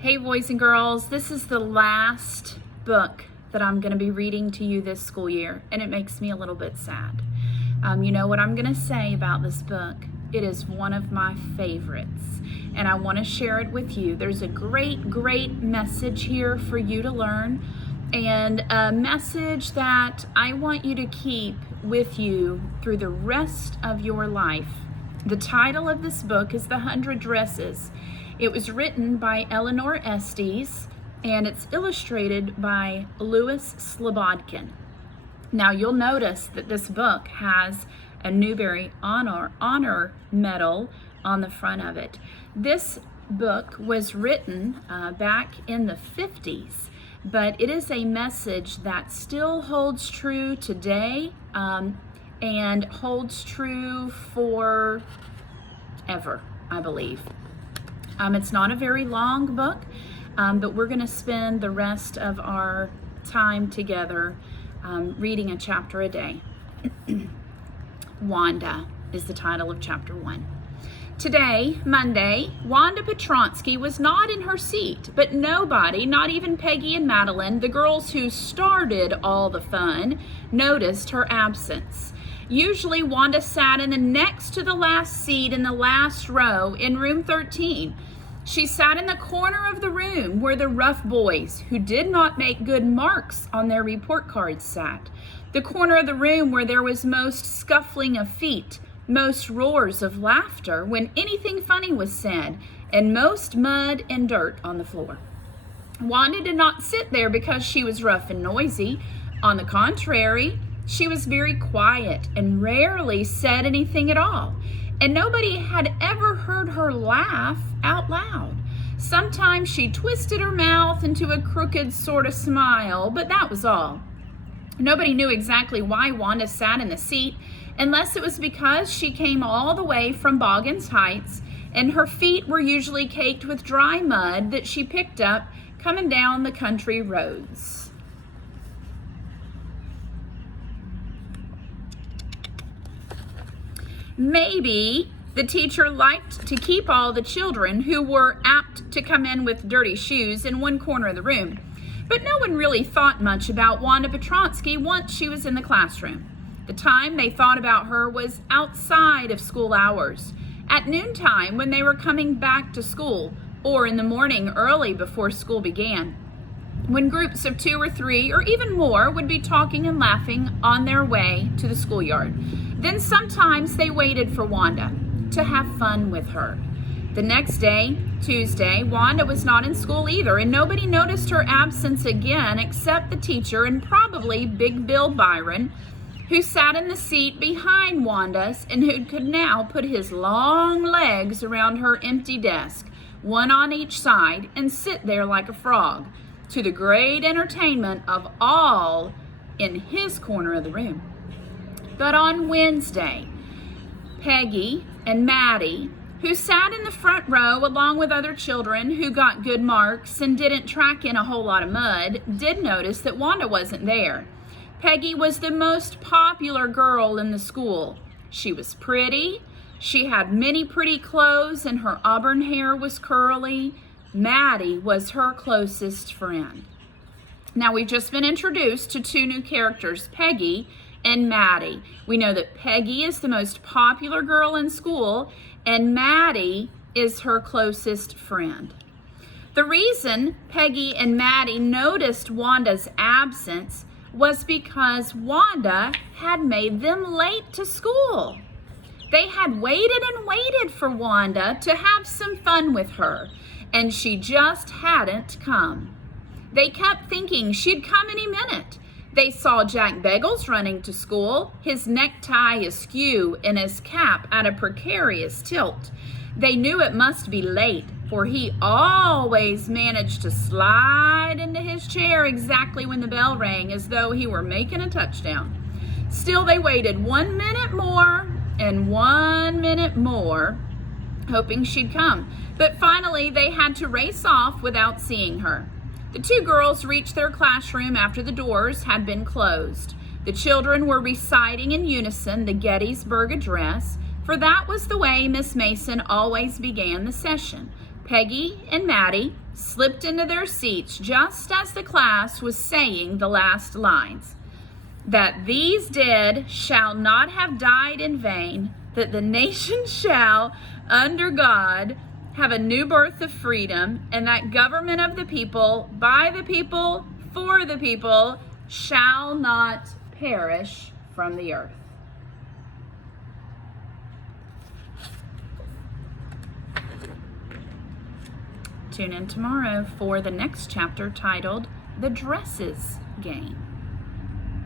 Hey boys and girls, this is the last book that I'm going to be reading to you this school year, and it makes me a little bit sad. You know what I'm going to say about this book? It is one of my favorites, and I want to share it with you. There's a great message here for you to learn, and a message that I want you to keep with you through the rest of your life. The title of this book is The 100 Dresses. It was written by Eleanor Estes, and it's illustrated by Louis Slobodkin. Now you'll notice that this book has a Newbery Honor Medal on the front of it. This book was written back in the 50s, but it is a message that still holds true today and holds true forever, I believe. It's not a very long book, but we're going to spend the rest of our time together reading a chapter a day. Wanda is the title of chapter 1. Today, Monday, Wanda Petronsky was not in her seat, but nobody, not even Peggy and Madeline, the girls who started all the fun, noticed her absence. Usually, Wanda sat in the next to the last seat in the last row in room 13. She sat in the corner of the room where the rough boys who did not make good marks on their report cards sat. The corner of the room where there was most scuffling of feet, most roars of laughter when anything funny was said, and most mud and dirt on the floor. Wanda did not sit there because she was rough and noisy. On the contrary, she was very quiet and rarely said anything at all, and nobody had ever heard her laugh out loud. Sometimes she twisted her mouth into a crooked sort of smile, but that was all. Nobody knew exactly why Wanda sat in the seat, unless it was because she came all the way from Boggins Heights, and her feet were usually caked with dry mud that she picked up coming down the country roads. Maybe the teacher liked to keep all the children who were apt to come in with dirty shoes in one corner of the room. But no one really thought much about Wanda Petronsky once she was in the classroom. The time they thought about her was outside of school hours, at noontime when they were coming back to school, or in the morning early before school began, when groups of 2 or 3 or even more would be talking and laughing on their way to the schoolyard. Then sometimes they waited for Wanda to have fun with her. The next day, Tuesday, Wanda was not in school either, and nobody noticed her absence again except the teacher and probably Big Bill Byron, who sat in the seat behind Wanda's and who could now put his long legs around her empty desk, one on each side, and sit there like a frog, to the great entertainment of all in his corner of the room. But on Wednesday, Peggy and Maddie, who sat in the front row along with other children who got good marks and didn't track in a whole lot of mud, did notice that Wanda wasn't there. Peggy was the most popular girl in the school. She was pretty, she had many pretty clothes, and her auburn hair was curly. Maddie was her closest friend. Now, we've just been introduced to 2 new characters, Peggy and Maddie. We know that Peggy is the most popular girl in school, and Maddie is her closest friend. The reason Peggy and Maddie noticed Wanda's absence was because Wanda had made them late to school. They had waited and waited for Wanda to have some fun with her, and she just hadn't come. They kept thinking she'd come any minute. They saw Jack Beggles running to school, his necktie askew and his cap at a precarious tilt. They knew it must be late, for he always managed to slide into his chair exactly when the bell rang, as though he were making a touchdown. Still, they waited 1 minute more and 1 minute more, hoping she'd come. But finally, they had to race off without seeing her. The 2 girls reached their classroom after the doors had been closed. The children were reciting in unison the Gettysburg Address, for that was the way Miss Mason always began the session. Peggy and Maddie slipped into their seats just as the class was saying the last lines. That these dead shall not have died in vain, that the nation shall, under God, have a new birth of freedom, and that government of the people, by the people, for the people, shall not perish from the earth. Tune in tomorrow for the next chapter titled The Dresses Game.